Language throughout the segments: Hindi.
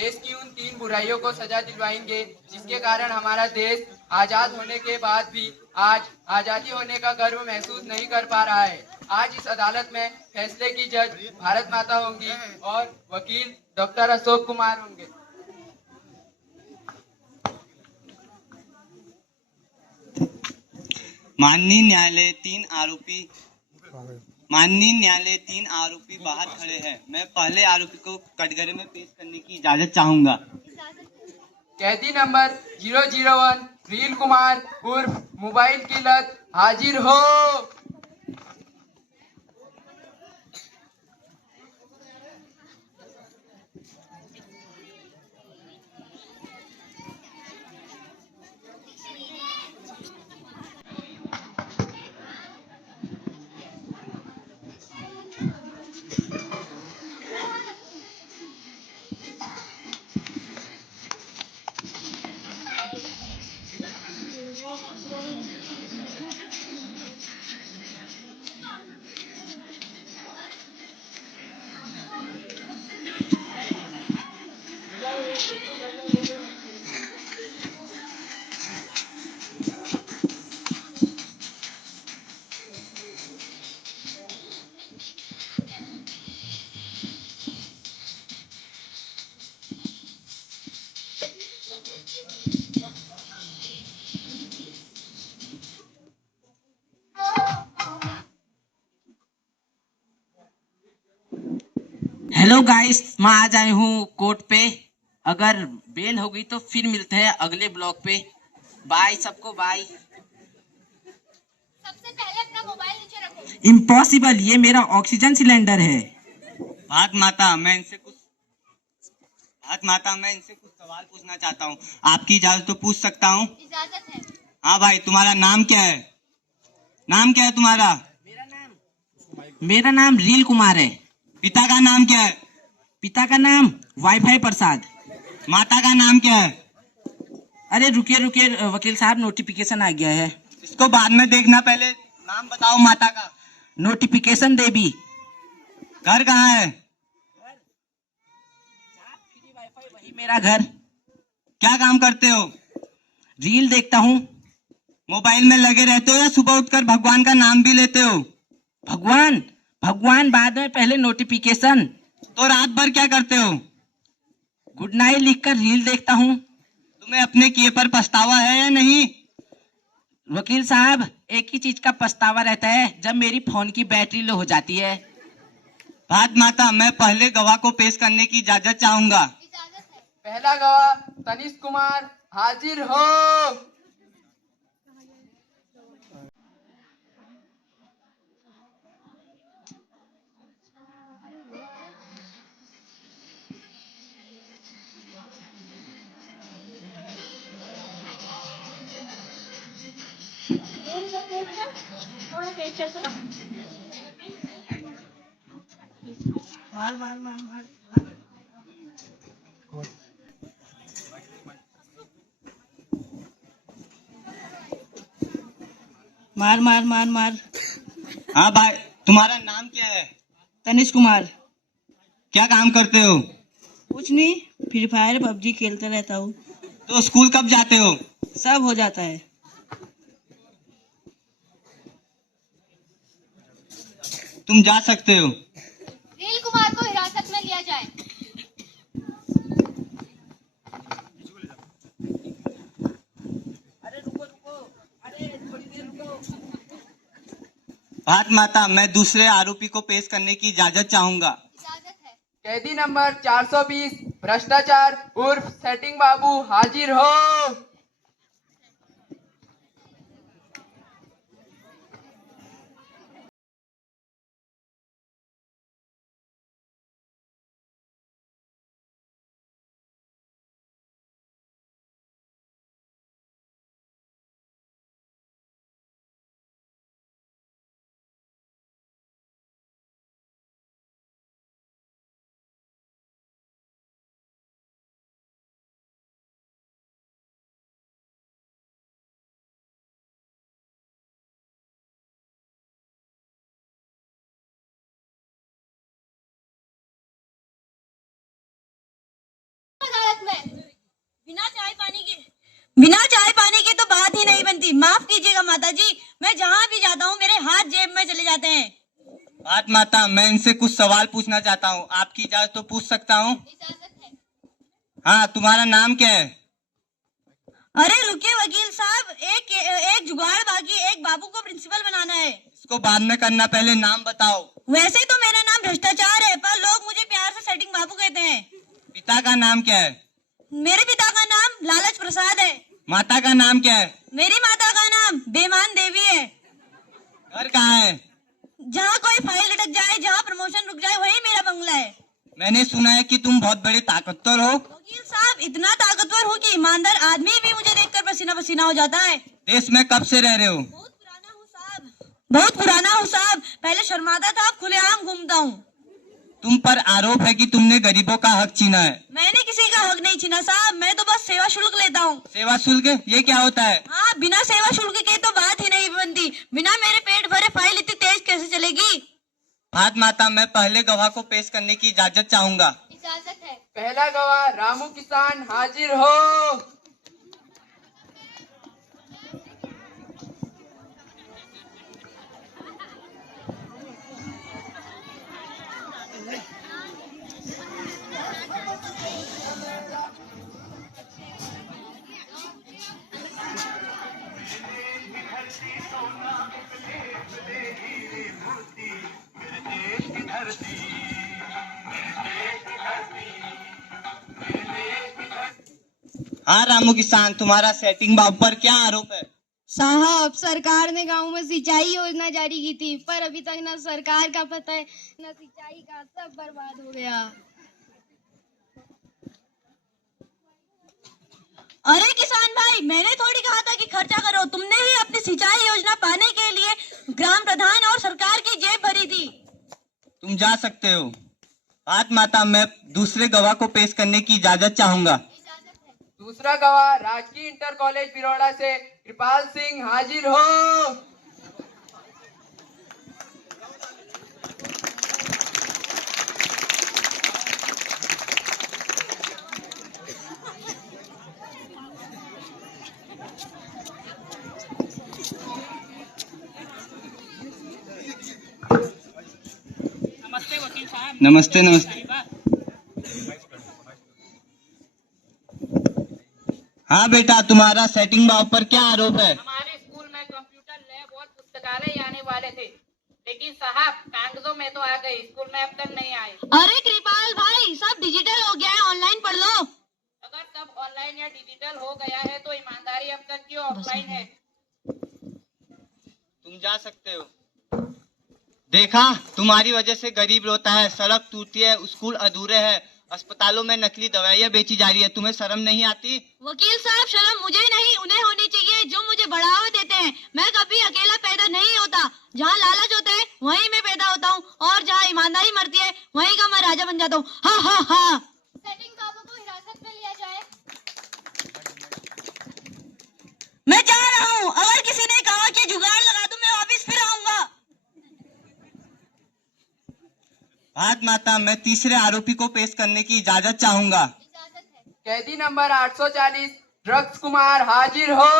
देश की उन 3 बुराइयों को सजा दिलवाएंगे जिसके कारण हमारा देश आजाद होने के बाद भी आज आजादी होने का गर्व महसूस नहीं कर पा रहा है। आज इस अदालत में फैसले की जज भारत माता होंगी और वकील डॉक्टर अशोक कुमार होंगे। माननीय न्यायालय तीन आरोपी माननीय न्यायालय 3 आरोपी बाहर खड़े हैं। मैं पहले आरोपी को कटघरे में पेश करने की इजाजत चाहूंगा। कैदी नंबर 001 रील कुमार उर्फ मोबाइल की लत हाजिर हो। हेलो गाइस, मैं आज आई हूँ कोर्ट पे। अगर बेल हो गई तो फिर मिलते हैं अगले ब्लॉग पे। बाय सबको, बाय। सबसे पहले अपना मोबाइल नीचे रखो। इम्पॉसिबल, ये मेरा ऑक्सीजन सिलेंडर है। भारत माता मैं इनसे कुछ सवाल पूछना चाहता हूँ। आपकी इजाजत तो पूछ सकता हूँ? इजाजत है। हाँ भाई, तुम्हारा नाम क्या है? नाम क्या है तुम्हारा? मेरा नाम रील कुमार है। पिता का नाम क्या है? पिता का नाम वाईफाई प्रसाद। माता का नाम क्या है? अरे रुकिए रुकिए वकील साहब, नोटिफिकेशन आ गया है। इसको बाद में देखना, पहले नाम बताओ माता का। नोटिफिकेशन देवी। घर कहाँ है? वही मेरा घर। क्या काम करते हो? रील देखता हूँ। मोबाइल में लगे रहते हो या सुबह उठकर भगवान का नाम भी लेते हो? भगवान भगवान बाद में, पहले नोटिफिकेशन। तो रात भर क्या करते हो? गुड नाइट लिखकर रील देखता हूँ। तुम्हें अपने किए पर पछतावा है या नहीं? वकील साहब, एक ही चीज का पछतावा रहता है, जब मेरी फोन की बैटरी लो हो जाती है। भारत माता मैं पहले गवाह को पेश करने की इजाजत चाहूंगा। इजाजत है। पहला गवाह तनिष्क कुमार हाजिर हो। मार मार मार मार। हाँ भाई, तुम्हारा नाम क्या है? तनिष्क कुमार। क्या काम करते हो? कुछ नहीं, फ्री फायर पबजी खेलता रहता हूँ। तो स्कूल कब जाते हो? सब हो जाता है। तुम जा सकते हो। रील कुमार को हिरासत में लिया जाए। अरे रुको रुको, अरे थोड़ी देर रुको। भारत माता मैं दूसरे आरोपी को पेश करने की इजाजत चाहूंगा। इजाजत है। कैदी नंबर 420 भ्रष्टाचार उर्फ सेटिंग बाबू हाजिर हो। बिना चाय पानी के तो बात ही नहीं बनती। माफ कीजिएगा माता जी, मैं जहाँ भी जाता हूँ मेरे हाथ जेब में चले जाते हैं। बात माता, मैं इनसे कुछ सवाल पूछना चाहता हूँ, आपकी इजाजत तो पूछ सकता हूँ? इजाजत है। हाँ, तुम्हारा नाम क्या है? अरे रुकिए वकील साहब, एक जुगाड़ बाकी, एक बाबू को प्रिंसिपल बनाना है। इसको बाद में करना, पहले नाम बताओ। वैसे तो मेरा नाम भ्रष्टाचार है, पर लोग मुझे प्यार से सेटिंग बाबू कहते हैं। पिता का नाम क्या है? मेरे पिता का नाम लालच प्रसाद है। माता का नाम क्या है? मेरी माता का नाम बेमान देवी है। घर कहाँ है? जहाँ कोई फाइल लटक जाए, जहाँ प्रमोशन रुक जाए, वही मेरा बंगला है। मैंने सुना है कि तुम बहुत बड़े ताकतवर हो। वकील साहब, इतना ताकतवर हूँ कि ईमानदार आदमी भी मुझे देखकर पसीना पसीना हो जाता है। देश में कब से रह रहे हो? बहुत पुराना हूँ साहब, बहुत पुराना हूँ साहब। पहले शर्माता था, अब खुलेआम घूमता हूँ। तुम पर आरोप है कि तुमने गरीबों का हक छीना है। मैंने किसी का हक नहीं छीना साहब, मैं तो बस सेवा शुल्क लेता हूँ। सेवा शुल्क, ये क्या होता है? हाँ, बिना सेवा शुल्क के तो बात ही नहीं बनती। बिना मेरे पेट भरे फाइल इतनी तेज कैसे चलेगी? बात माता, मैं पहले गवाह को पेश करने की इजाजत चाहूंगा। इजाजत है। पहला गवाह रामू किसान हाजिर हो। हाँ रामू किसान, तुम्हारा सेटिंग बाबू पर क्या आरोप है? साहब, सरकार ने गांव में सिंचाई योजना जारी की थी, पर अभी तक न सरकार का पता है न सिंचाई का, सब बर्बाद हो गया। अरे किसान भाई, मैंने थोड़ी कहा था कि खर्चा करो। तुमने ही अपनी सिंचाई योजना पाने के लिए ग्राम प्रधान और सरकार की जेब भरी थी। तुम जा सकते हो। बात माता, मैं दूसरे गवाह को पेश करने की इजाजत चाहूंगा। इजाजत है। दूसरा गवाह राजकीय इंटर कॉलेज बिरोड़ा से कृपाल सिंह हाजिर हो। नमस्ते नमस्ते। हाँ बेटा, तुम्हारा सेटिंग बाबू पर क्या आरोप है? हमारे स्कूल में कंप्यूटर लैब और पुस्तकालय आने वाले थे, लेकिन साहब कागजों में तो आ गए, स्कूल में अब तक नहीं आए। अरे कृपाल भाई, सब डिजिटल हो गया है, ऑनलाइन पढ़ लो। अगर सब ऑनलाइन या डिजिटल हो गया है तो ईमानदारी अब तक क्यों ऑफलाइन है? तुम जा सकते हो। देखा, तुम्हारी वजह से गरीब रोता है, सड़क टूटी है, स्कूल अधूरे हैं, अस्पतालों में नकली दवाइयाँ बेची जा रही है। तुम्हें शर्म नहीं आती? वकील साहब, शर्म मुझे नहीं, उन्हें होनी चाहिए जो मुझे बढ़ावा देते हैं। मैं कभी अकेला पैदा नहीं होता। जहाँ लालच होता है वहीं मैं पैदा होता हूँ, और जहाँ ईमानदारी मरती है वहीं का मैं राजा बन जाता हूँ। हा हा हा। सेटिंग बाबू को हिरासत में लिया जाए। मैं जा रहा हूँ। अगर किसी ने कहा कि जुगाड़ लगा दूं, मैं वापिस फिर आऊंगा। बात माता, मैं तीसरे आरोपी को पेश करने की इजाजत चाहूंगा। इजाजत है। कैदी नंबर 840 ड्रग्स कुमार हाजिर हो।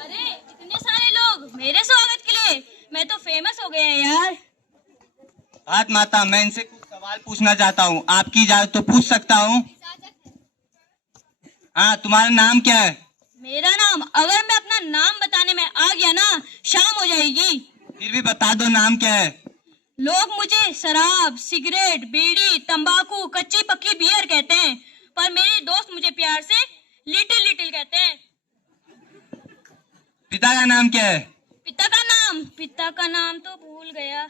अरे इतने सारे लोग मेरे स्वागत के लिए, मैं तो फेमस हो गया यार। बात माता, मैं इनसे कुछ सवाल पूछना चाहता हूँ, आपकी इजाजत तो पूछ सकता हूँ? इजाजत है। हाँ, तुम्हारा नाम क्या है? मेरा नाम, अगर मैं अपना नाम बताने में आ गया ना, शाम हो जाएगी। फिर भी बता दो, नाम क्या है? लोग मुझे शराब, सिगरेट, बीड़ी, तंबाकू, कच्ची पक्की बियर कहते हैं, पर मेरे दोस्त मुझे प्यार से लिटिल लिटिल कहते हैं। पिता का नाम क्या है? पिता का नाम तो भूल गया।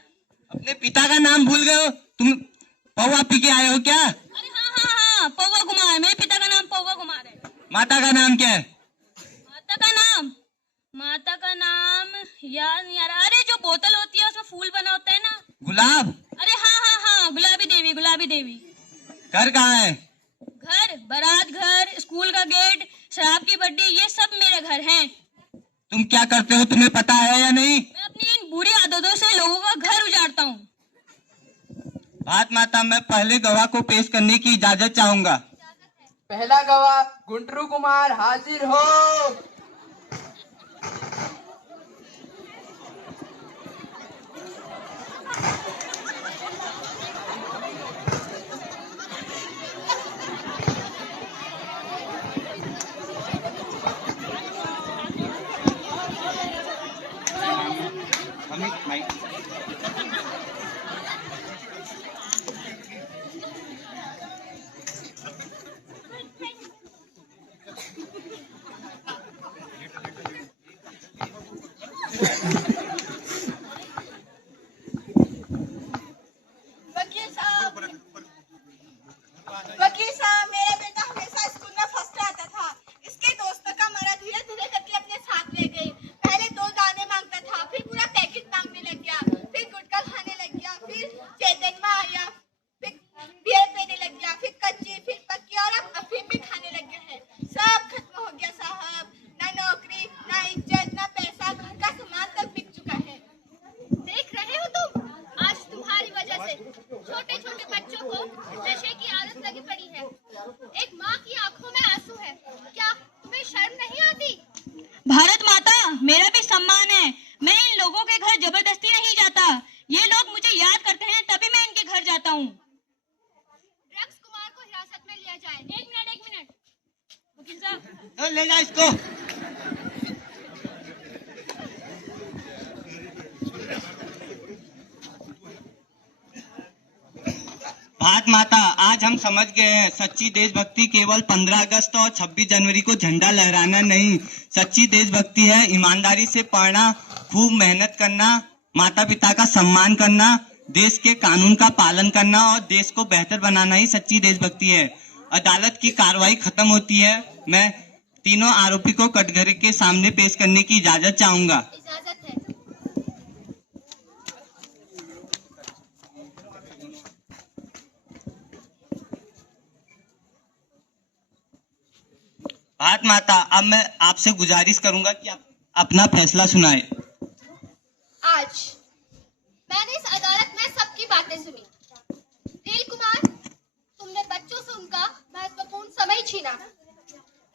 अपने पिता का नाम भूल गए हो? तुम पौवा पी के आए हो क्या? अरे हाँ हाँ हाँ, पौवा कुमार, मेरे पिता का नाम पौवा कुमार है। माता का नाम क्या है? माता का नाम याद नहीं आ रहा। अरे जो बोतल होती है उसमें फूल बना होता है ना। गुलाब। अरे हाँ हाँ हाँ, गुलाबी देवी, गुलाबी देवी। घर कहाँ है? घर, बारात घर, स्कूल का गेट, शराब की बड्डी, ये सब मेरे घर हैं। तुम क्या करते हो, तुम्हें पता है या नहीं? मैं अपनी इन बुरी आदतों से लोगों का घर उजाड़ता हूँ। भारत माता, मैं पहले गवाह को पेश करने की इजाजत चाहूंगा। पहला गवाह गुंटरू कुमार हाजिर हो। वकील साहब, मेरा बेटा हमेशा स्कूल में फर्स्ट आता था। इसके दोस्तों का मरा धीरे धीरे करके अपने साथ ले गई। पहले 2 दाने मांगता था, फिर पूरा पैकेट मांगने लग गया, फिर गुटखा खाने लग गया, फिर चेतन में आया, फिर बियर पीने लग गया, फिर कच्ची, फिर पक्की, और अब अफीम भी खाने लग गया है। सब खत्म हो गया साहब, ना नौकरी, ना इज्जत, ना पैसा, घर का सामान तक बिक चुका है। देख रहे हो तुम, आज तुम्हारी वजह से छोटे छोटे बच्चों को नशे की आदत लगी पड़ी है। एक माँ की आंखों में आंसू है, क्या तुम्हें शर्म नहीं आती? भारत माता, मेरा भी सम्मान है। मैं इन लोगों के घर जबरदस्ती नहीं जाता। ये लोग मुझे याद करते हैं तभी मैं इनके घर जाता हूँ। ड्रग्स कुमार को हिरासत में लिया जाए। एक मिनट। वकील साहब, ले जा इसको। भारत माता, आज हम समझ गए हैं, सच्ची देशभक्ति केवल 15 अगस्त और 26 जनवरी को झंडा लहराना नहीं, सच्ची देशभक्ति है ईमानदारी से पढ़ना, खूब मेहनत करना, माता पिता का सम्मान करना, देश के कानून का पालन करना और देश को बेहतर बनाना ही सच्ची देशभक्ति है। अदालत की कार्रवाई खत्म होती है। मैं तीनों आरोपी को कटघरे के सामने पेश करने की इजाजत चाहूंगा। इजाजत है। भारत माता, अब मैं आपसे गुजारिश करूंगा कि आप अपना फैसला सुनाए। आज मैंने इस अदालत में सबकी बातें सुनी। नील कुमार, तुमने बच्चों से उनका महत्वपूर्ण समय छीना।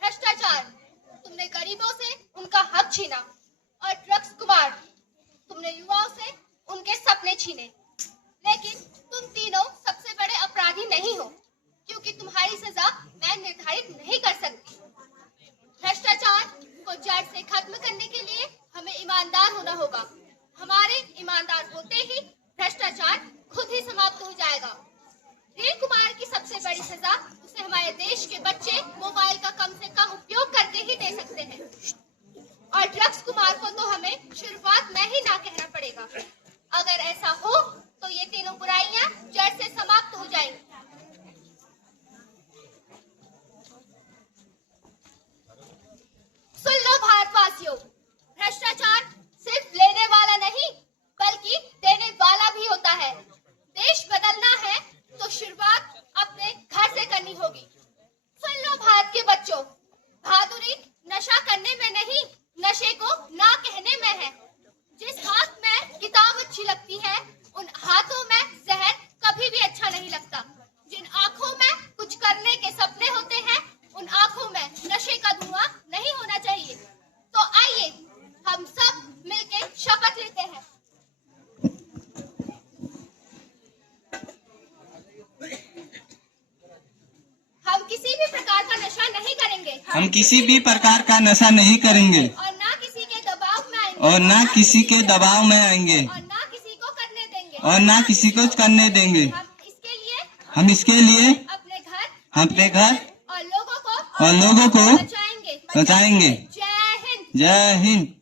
भ्रष्टाचार, तुमने गरीबों से उनका हक छीना। और ड्रग्स कुमार, तुमने युवाओं से उनके सपने छीने। लेकिन तुम तीनों सबसे बड़े अपराधी नहीं हो, क्योंकि तुम्हारी सजा मैं निर्धारित नहीं कर सकती। भ्रष्टाचार को जड़ से खत्म करने के लिए हमें ईमानदार होना होगा। हमारे ईमानदार होते ही भ्रष्टाचार खुद ही समाप्त हो जाएगा। नील कुमार की सबसे बड़ी सजा उसे हमारे देश के बच्चे मोबाइल का कम से कम उपयोग करके ही दे सकते हैं। और ड्रग्स कुमार को तो हमें शुरुआत में ही ना कहना पड़ेगा। अगर ऐसा हो तो ये तीनों बुराइयां जड़ से समाप्त हो जाएंगी। सुन लो भारतवासियों, भ्रष्टाचार सिर्फ लेने वाला नहीं बल्कि देने वाला भी होता है। देश बदलना है तो शुरुआत अपने घर से करनी होगी। सुन लो भारत के बच्चों, बहादुरी नशा करने में नहीं, नशे को ना कहने में है। जिस हाथ में किताब अच्छी लगती है, उन हाथों में जहर कभी भी अच्छा नहीं लगता। जिन आंखों में कुछ करने के सपने होते हैं, उन आंखों में नशे का धुआं नहीं होना चाहिए। तो आइए हम सब मिलकर शपथ लेते हैं। हम किसी भी प्रकार का नशा नहीं करेंगे। हम किसी भी प्रकार का नशा नहीं करेंगे और ना किसी के दबाव में आएंगे। और ना किसी के दबाव में आएंगे और ना किसी को करने देंगे। और ना किसी को करने देंगे। हम इसके लिए अपने घर और लोगों को बचाएंगे। जय हिंद। जय हिंद।